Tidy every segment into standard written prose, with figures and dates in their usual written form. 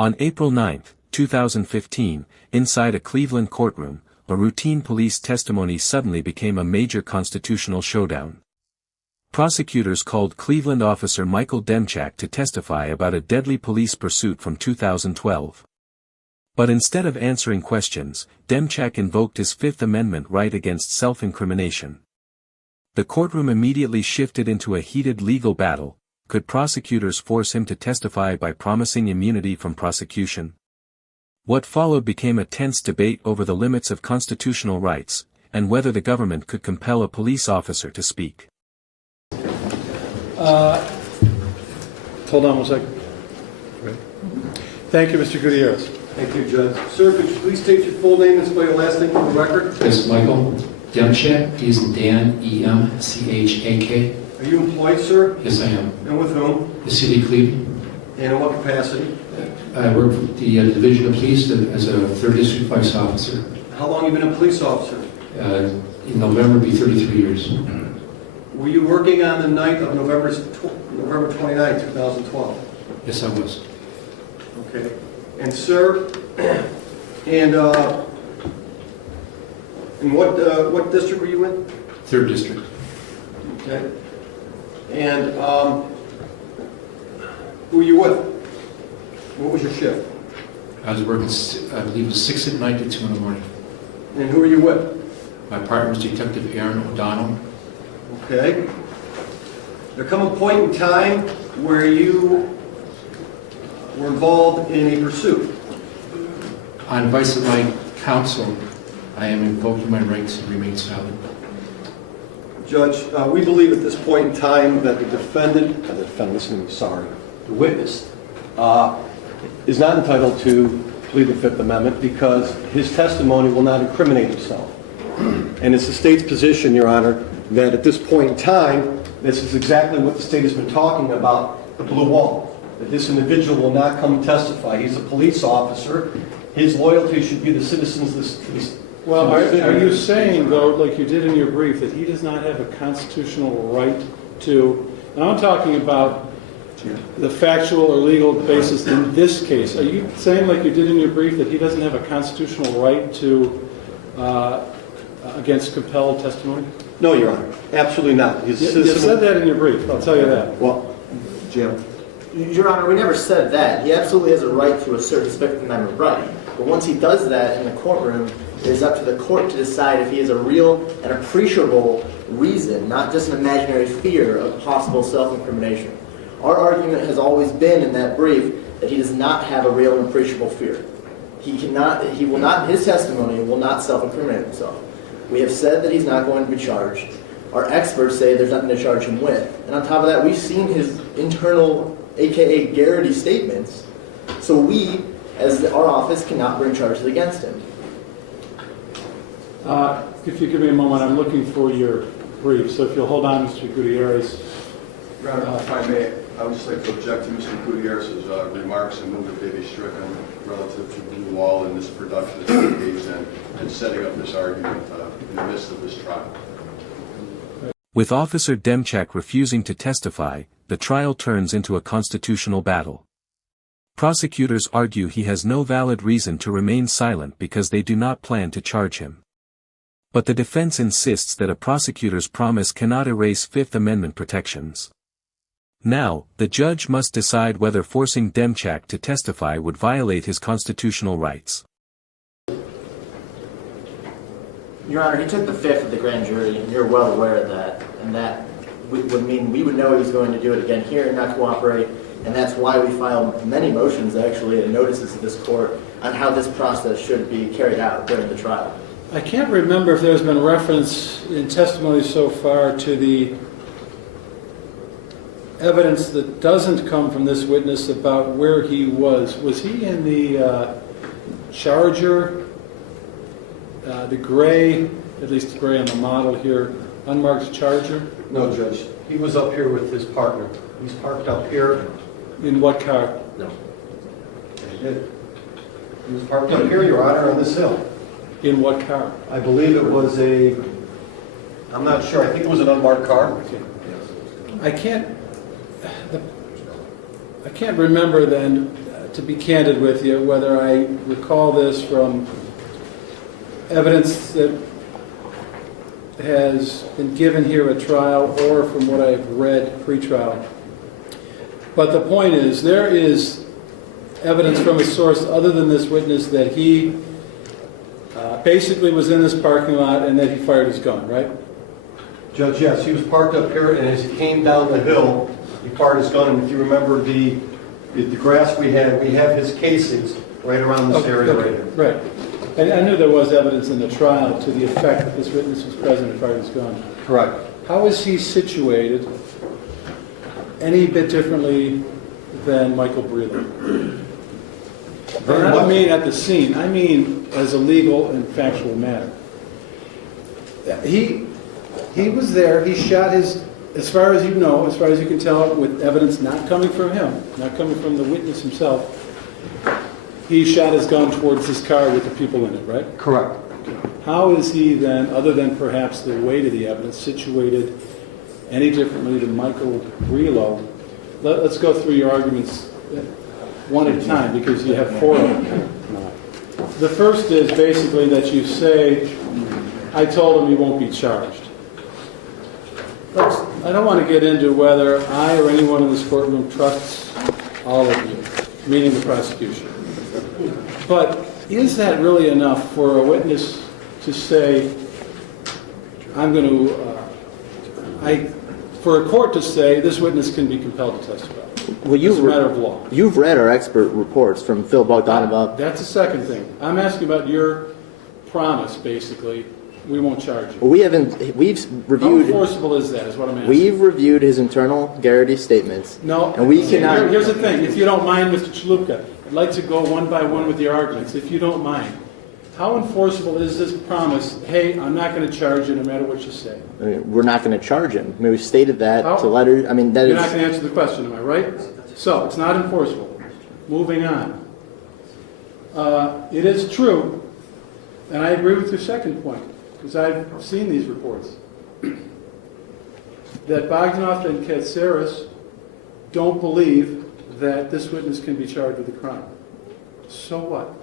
On April 9, 2015, inside a Cleveland courtroom, a routine police testimony suddenly became a major constitutional showdown. Prosecutors called Cleveland officer Michael Demchak to testify about a deadly police pursuit from 2012. But instead of answering questions, Demchak invoked his Fifth Amendment right against self-incrimination. The courtroom immediately shifted into a heated legal battle. Could prosecutors force him to testify by promising immunity from prosecution? What followed became a tense debate over the limits of constitutional rights, and whether the government could compel a police officer to speak. Hold on one second. Thank you, Mr. Gutierrez. Thank you, Judge. Sir, could you please state your full name and spell your last name for the record? Yes, Michael Demchak. He's Dan, E-M-C-H-A-K. Are you employed, sir? Yes, I am. And with whom? The City of Cleveland. And in what capacity? I work for the Division of Police as a 3rd District Vice Officer. How long have you been a police officer? In November, it'll be 33 years. Were you working on the night of November 29, 2012? Yes, I was. Okay. And sir, and what district were you in? 3rd District. Okay. And who were you with? What was your shift? I was working, I believe it was 6 at night to 2 in the morning. And who were you with? My partner was Detective Aaron O'Donnell. Okay. There come a point in time where you were involved in a pursuit. On advice of my counsel, I am invoking my rights to remain silent. Judge, we believe at this point in time that the witness is not entitled to plead the Fifth Amendment because his testimony will not incriminate himself. And it's the state's position, Your Honor, that at this point in time, this is exactly what the state has been talking about, the blue wall. That this individual will not come testify. He's a police officer. His loyalty should be the citizens of this. Well, are you saying, though, like you did in your brief, that he does not have a constitutional right to, and I'm talking about the factual or legal basis in this case. Are you saying, like you did in your brief, that he doesn't have a constitutional right to, against compelled testimony? No, Your Honor. Absolutely not. You said that in your brief, I'll tell you that. Well, Jim. Your Honor, we never said that. He absolutely has a right to assert his Fifth Amendment right. But once he does that in the courtroom, it is up to the court to decide if he has a real and appreciable reason, not just an imaginary fear of possible self-incrimination. Our argument has always been in that brief that he does not have a real and appreciable fear. His testimony will not self-incriminate himself. We have said that he's not going to be charged. Our experts say there's nothing to charge him with. And on top of that, we've seen his internal, aka Garrity statements, so we, as our office, cannot bring charges against him. If you give me a moment, I'm looking for your brief, so if you'll hold on, Mr. Gutierrez. Your Honor, if I may, I would just like to object to Mr. Gutierrez's remarks and move that they be stricken relative to Blue Wall and this production that he engaged in and setting up this argument in the midst of this trial. With Officer Demchak refusing to testify, the trial turns into a constitutional battle. Prosecutors argue he has no valid reason to remain silent because they do not plan to charge him. But the defense insists that a prosecutor's promise cannot erase Fifth Amendment protections. Now, the judge must decide whether forcing Demchak to testify would violate his constitutional rights. Your Honor, he took the fifth of the grand jury, and you're well aware of that. And that would mean we would know he was going to do it again here and not cooperate. And that's why we filed many motions, actually, and notices to this court on how this process should be carried out during the trial. I can't remember if there's been reference in testimony so far to the evidence that doesn't come from this witness about where he was. Was he in the Charger, the gray, at least the gray on the model here, unmarked Charger? No, Judge. He was up here with his partner. He's parked up here. In what car? No. He did. He was parked up here, Your Honor, on this hill. In what car? I believe it was I'm not sure. I think it was an unmarked car. I can't remember then. to be candid with you, whether I recall this from evidence that has been given here at trial or from what I've read pre-trial. But the point is, there is evidence from a source other than this witness that he basically was in this parking lot and that he fired his gun, right? Judge, yes, he was parked up here, and as he came down the hill, he fired his gun. And if you remember the grass we have his casings right around this area right here. Right. And I knew there was evidence in the trial to the effect that this witness was present and fired his gun. Correct. How is he situated any bit differently than Michael Breland? And I don't mean at the scene. I mean as a legal and factual matter. He was there. He shot his, as far as you know, as far as you can tell, with evidence not coming from him, not coming from the witness himself, he shot his gun towards his car with the people in it, right? Correct. How is he then, other than perhaps the weight of the evidence, situated any differently than Michael Breland? Let's go through your arguments one at a time, because you have four of them. The first is basically that you say, I told him he won't be charged. I don't want to get into whether I or anyone in this courtroom trusts all of you, meaning the prosecution. But is that really enough for a witness to say, for a court to say this witness can be compelled to testify? Well, it's a matter of law. You've read our expert reports from Phil Bogdanov. That's the second thing. I'm asking about your promise, basically. We won't charge you. Well, we've reviewed. How enforceable is that, is what I'm asking. We've reviewed his internal Garrity statements. No, and we cannot. Here's the thing. If you don't mind, Mr. Chalupka, I'd like to go one by one with the arguments, if you don't mind. How enforceable is this promise, hey, I'm not going to charge you no matter what you say? I mean, we're not going to charge him. I mean, we've stated that to letters. I mean, You're not going to answer the question, am I right? So, it's not enforceable. Moving on. It is true, and I agree with your second point, because I've seen these reports, that Bogdanov and Katsaris don't believe that this witness can be charged with a crime. So what?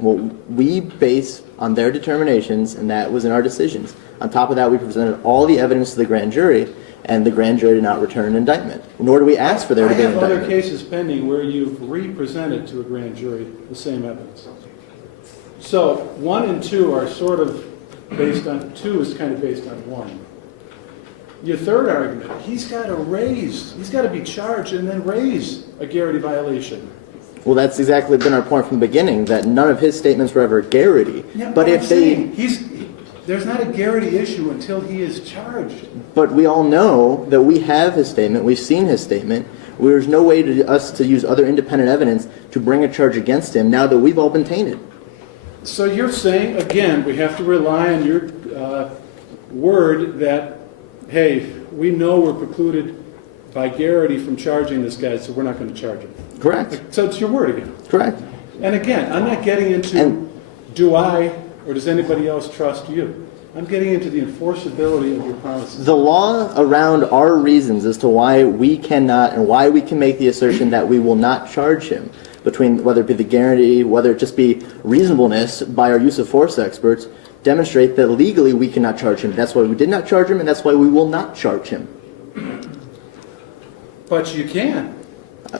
Well, we base on their determinations, and that was in our decisions. On top of that, we presented all the evidence to the grand jury, and the grand jury did not return an indictment. Nor do we ask for there to be an indictment. I have other cases pending where you've re-presented to a grand jury the same evidence. So 1 and 2 are sort of based on, 2 is kind of based on 1. Your third argument, he's got to be charged and then raise a Garrity violation. Well, that's exactly been our point from the beginning, that none of his statements were ever Garrity. Yeah, but if there's not a Garrity issue until he is charged. But we all know that we have his statement, we've seen his statement. There's no way to us to use other independent evidence to bring a charge against him now that we've all been tainted. So you're saying, again, we have to rely on your word that, hey, we know we're precluded by Garrity from charging this guy, so we're not going to charge him. Correct. So it's your word again. Correct. And again, I'm not getting into do I or does anybody else trust you. I'm getting into the enforceability of your promises. The law around our reasons as to why we cannot and why we can make the assertion that we will not charge him, between whether it be the Garrity, whether it just be reasonableness by our use of force experts, demonstrate that legally we cannot charge him. That's why we did not charge him, and that's why we will not charge him. But you can.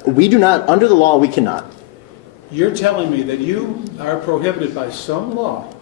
We do not, under the law, we cannot. You're telling me that you are prohibited by some law,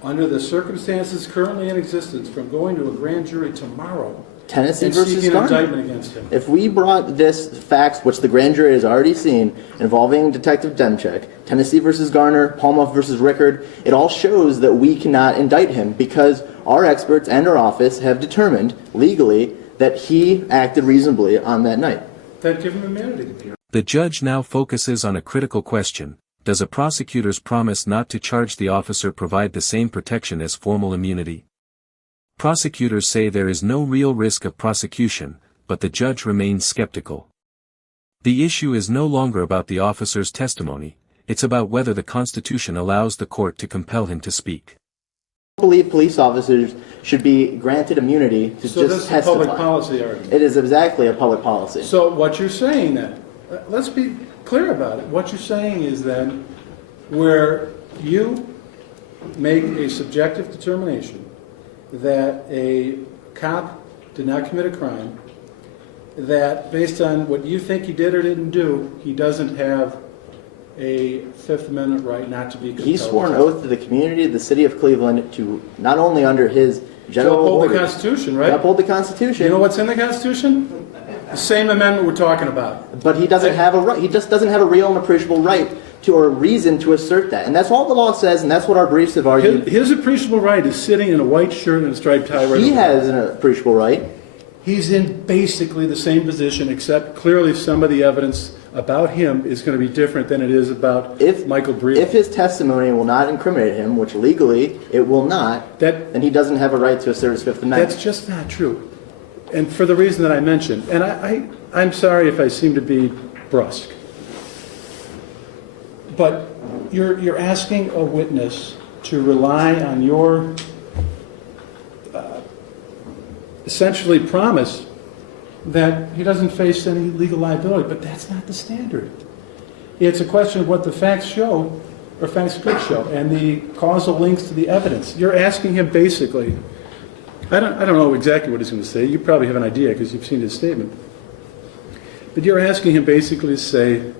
under the circumstances currently in existence, from going to a grand jury tomorrow Tennessee and versus seeking an Garner. indictment against him. If we brought this facts, which the grand jury has already seen, involving Detective Demchek, Tennessee versus Garner, Palmoff versus Rickard, it all shows that we cannot indict him because our experts and our office have determined legally that he acted reasonably on that night. Then give him immunity. The judge now focuses on a critical question. Does a prosecutor's promise not to charge the officer provide the same protection as formal immunity? Prosecutors say there is no real risk of prosecution, but the judge remains skeptical. The issue is no longer about the officer's testimony, it's about whether the Constitution allows the court to compel him to speak. I believe police officers should be granted immunity to So just this is a public testify. policy argument. It is exactly a public policy. So what you're saying then, let's be clear about it. What you're saying is then, where you make a subjective determination that a cop did not commit a crime, that based on what you think he did or didn't do, he doesn't have a Fifth Amendment right not to be compelled. He swore an oath to the community of the city of Cleveland to not only under his general to uphold orders, the Constitution, right? to uphold the Constitution. You know what's in the Constitution? The same amendment we're talking about. But he doesn't have a right. He just doesn't have a real and appreciable right to, or a reason to assert that. And that's all the law says, and that's what our briefs have argued. His appreciable right is sitting in a white shirt and a striped tie right He over has an appreciable right. He's in basically the same position, except clearly some of the evidence about him is going to be different than it is about Michael Brewer. If his testimony will not incriminate him, which legally it will not, then he doesn't have a right to assert his Fifth Amendment. That's just not true. And for the reason that I mentioned, and I'm sorry if I seem to be brusque, but you're asking a witness to rely on your essentially promise that he doesn't face any legal liability, but that's not the standard. It's a question of what the facts show, or facts could show, and the causal links to the evidence. You're asking him basically, I don't know exactly what he's going to say. You probably have an idea because you've seen his statement. But you're asking him basically to say,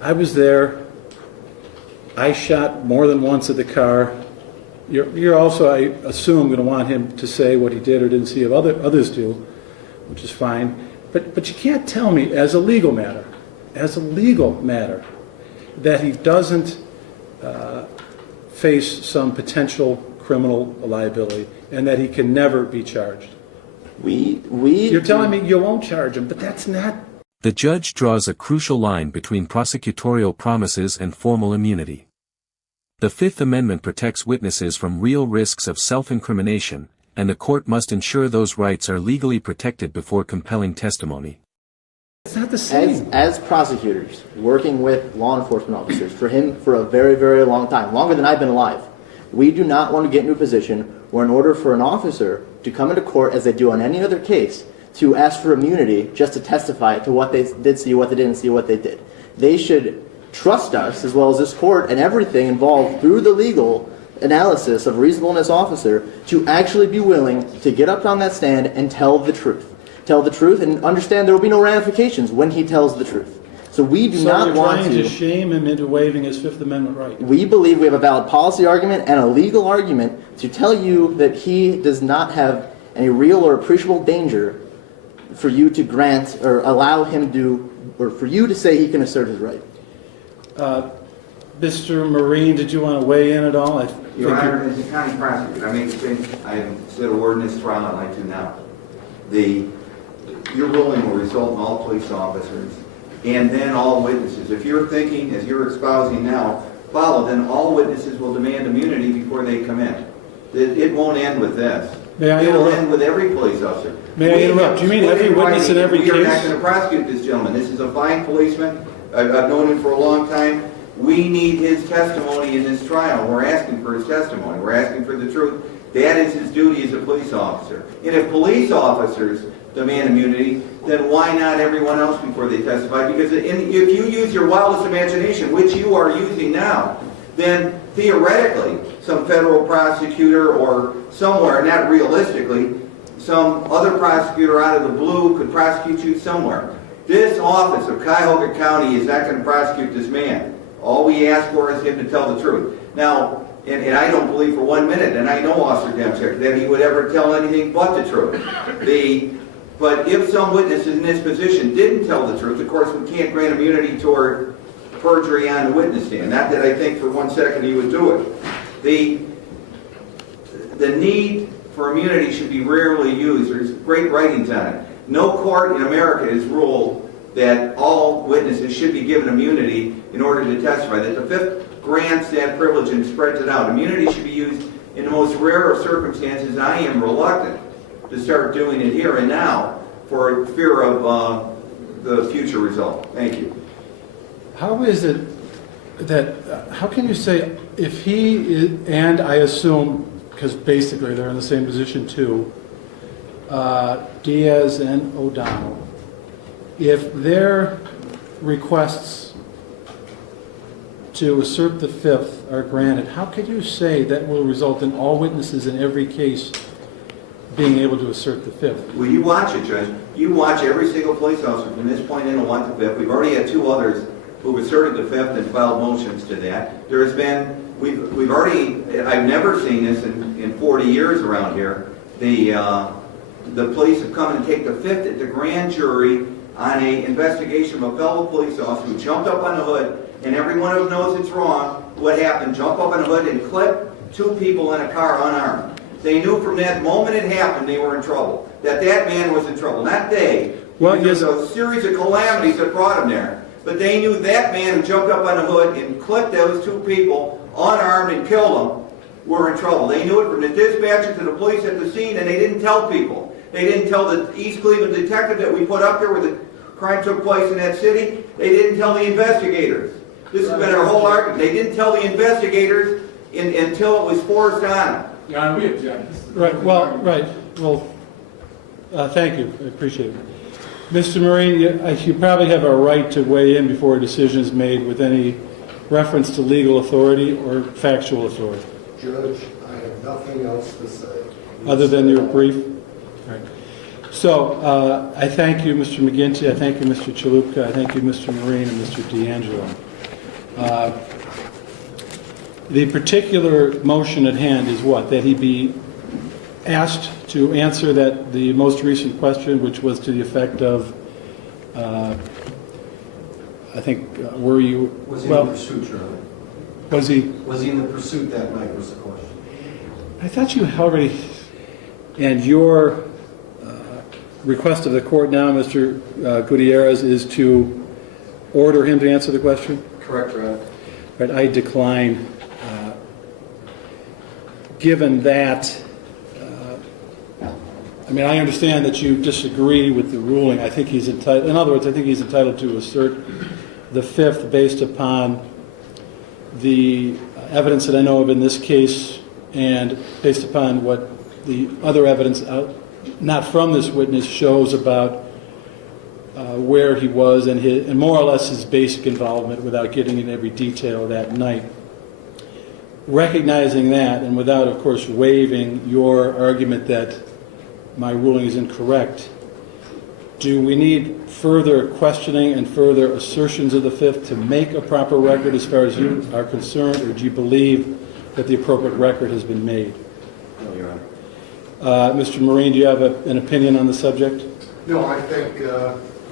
I was there, I shot more than once at the car. You're also, I assume, going to want him to say what he did or didn't see of others do, which is fine. But you can't tell me as a legal matter, that he doesn't face some potential criminal liability and that he can never be charged. You're telling me you won't charge him, but that's not. The judge draws a crucial line between prosecutorial promises and formal immunity. The Fifth Amendment protects witnesses from real risks of self-incrimination, and the court must ensure those rights are legally protected before compelling testimony. It's not the same. As prosecutors, working with law enforcement officers, for a very, very long time, longer than I've been alive, we do not want to get into a position where in order for an officer to come into court, as they do on any other case, to ask for immunity just to testify to what they did see, what they didn't see, what they did. They should trust us, as well as this court and everything involved through the legal analysis of reasonableness officer, to actually be willing to get up on that stand and tell the truth. Tell the truth and understand there will be no ramifications when he tells the truth. So we do not want to shame him into waiving his Fifth Amendment right. We believe we have a valid policy argument and a legal argument to tell you that he does not have any real or appreciable danger for you to grant or allow him to, or for you to say he can assert his right. Mr. Marine, did you want to weigh in at all? Your Honor, as a county prosecutor, I make the same, I have said a word in this trial I'd like to now. Your ruling will result in all police officers and then all witnesses. If you're thinking, as you're espousing now, follow, then all witnesses will demand immunity before they come in. It won't end with this. It will end with every police officer. May I interrupt? Do you mean every witness in every case? We are not going to prosecute this gentleman. This is a fine policeman. I've known him for a long time. We need his testimony in this trial. We're asking for his testimony. We're asking for the truth. That is his duty as a police officer. And if police officers demand immunity, then why not everyone else before they testify? Because if you use your wildest imagination, which you are using now, then theoretically some federal prosecutor or somewhere, not realistically, some other prosecutor out of the blue could prosecute you somewhere. This office of Cuyahoga County is not going to prosecute this man. All we ask for is him to tell the truth. Now, and I don't believe for 1 minute, and I know Officer Demchek, that he would ever tell anything but the truth. But if some witnesses in this position didn't tell the truth, of course we can't grant immunity toward perjury on the witness stand. Not that I think for 1 second he would do it. The need for immunity should be rarely used. There's great writings on it. No court in America has ruled that all witnesses should be given immunity in order to testify. That the Fifth grants that privilege and spreads it out. Immunity should be used in the most rare of circumstances. I am reluctant to start doing it here and now for fear of the future result. Thank you. How is it that, how can you say if he is, and I assume, because basically they're in the same position too, Diaz and O'Donnell, if their requests to assert the fifth are granted, how could you say that will result in all witnesses in every case being able to assert the fifth? Well, you watch it, Judge. You watch every single police officer from this point in and want the fifth. We've already had two others who've asserted the fifth and filed motions to that. There's been, we've already, I've never seen this in 40 years around here. The police have come and take the fifth at the grand jury on an investigation of a fellow police officer who jumped up on the hood, and every one of them knows it's wrong. What happened? Jump up on the hood and clip two people in a car unarmed. They knew from that moment it happened they were in trouble. That man was in trouble. Not they. Well, there's a series of calamities that brought him there. But they knew that man who jumped up on the hood and clipped those two people unarmed and killed them were in trouble. They knew it from the dispatcher to the police at the scene, and they didn't tell people. They didn't tell the East Cleveland detective that we put up there where the crime took place in that city. They didn't tell the investigators. This has been our whole argument. They didn't tell the investigators until it was forced on them. Yeah, we object. Right, well, thank you, I appreciate it. Mr. Marine, you probably have a right to weigh in before a decision is made with any reference to legal authority or factual authority. Judge, I have nothing else to say. Other than your brief? All right. So, I thank you, Mr. McGinty, I thank you, Mr. Chalupka, I thank you, Mr. Marine, and Mr. D'Angelo. The particular motion at hand is what? That he be asked to answer the most recent question, which was to the effect of, I think, were you... Was he in the pursuit, Your Honor? Was he... Was he in the pursuit that night was the question. I thought you already... And your request of the court now, Mr. Gutierrez, is to order him to answer the question? Correct, Your Honor. Right, I decline. Given that, I understand that you disagree with the ruling. I think he's entitled, in other words, I think he's entitled to assert the fifth based upon the evidence that I know of in this case and based upon what the other evidence, not from this witness, shows about where he was and more or less his basic involvement without getting in every detail that night. Recognizing that, and without, of course, waiving your argument that my ruling is incorrect, do we need further questioning and further assertions of the fifth to make a proper record as far as you are concerned, or do you believe that the appropriate record has been made? No, Your Honor. Mr. Marine, do you have an opinion on the subject? No, I think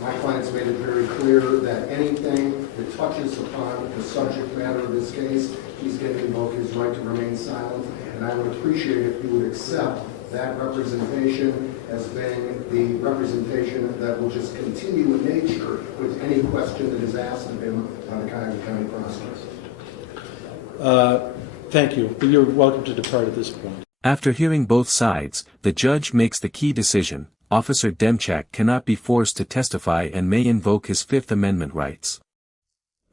my client's made it very clear that anything that touches upon the subject matter of this case, he's going to invoke his right to remain silent, and I would appreciate if you would accept that representation as being the representation that will just continue in nature with any question that is asked of him on the Cuyahoga County process. Thank you. You're welcome to depart at this point. After hearing both sides, the judge makes the key decision. Officer Demchak cannot be forced to testify and may invoke his Fifth Amendment rights.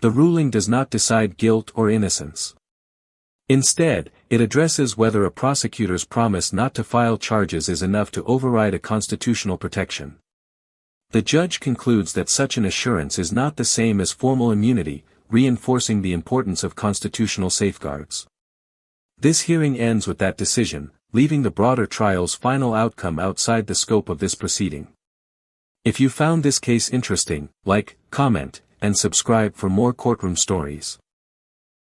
The ruling does not decide guilt or innocence. Instead, it addresses whether a prosecutor's promise not to file charges is enough to override a constitutional protection. The judge concludes that such an assurance is not the same as formal immunity, reinforcing the importance of constitutional safeguards. This hearing ends with that decision, leaving the broader trial's final outcome outside the scope of this proceeding. If you found this case interesting, like, comment, and subscribe for more courtroom stories.